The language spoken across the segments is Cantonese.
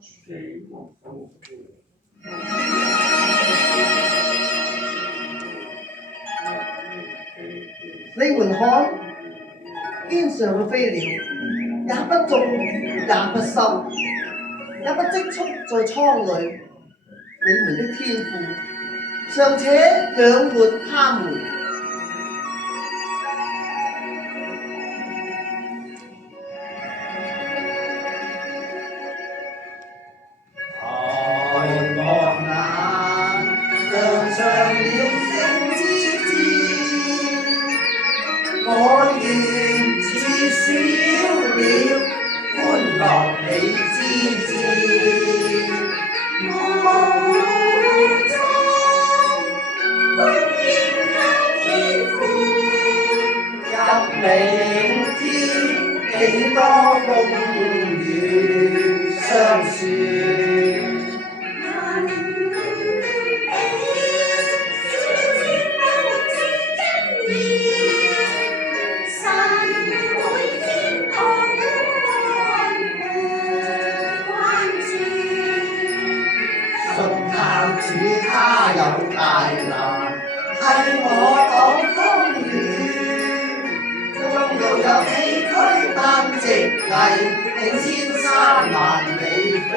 你們看，天上嘅飛鳥，也不種，也不收，也不積蓄在倉裏，你們的天父尚且養活他們。幾多風雨相傳，信靠主他有大能，替我擋風雨，終路有崎嶇但直毅，令千山萬里飛。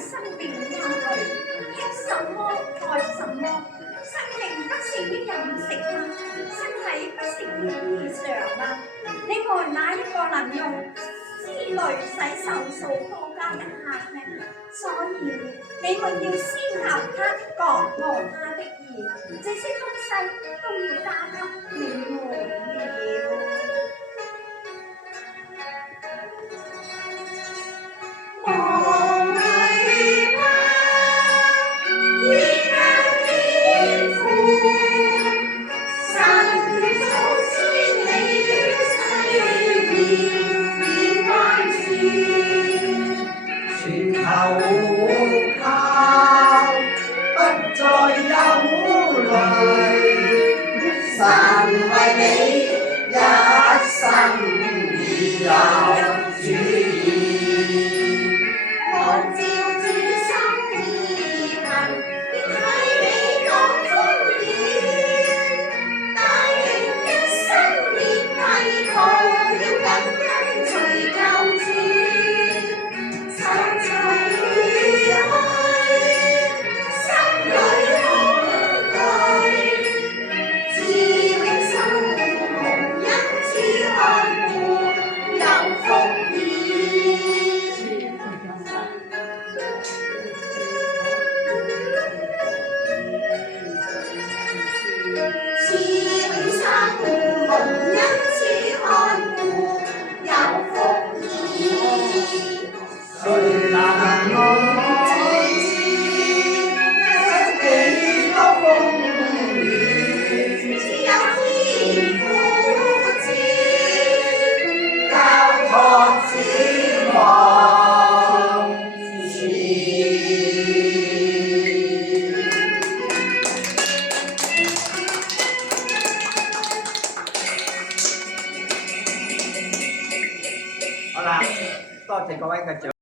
生命憂慮，吃什麼愛什麼，生命不是於飲食嗎？身體不是於衣裳嗎？你們哪一個能用思慮使壽數多加一刻呢？所以你們要先求他的國和他的義，這些東西都要加給你們了。好啦，多謝各位嘅掌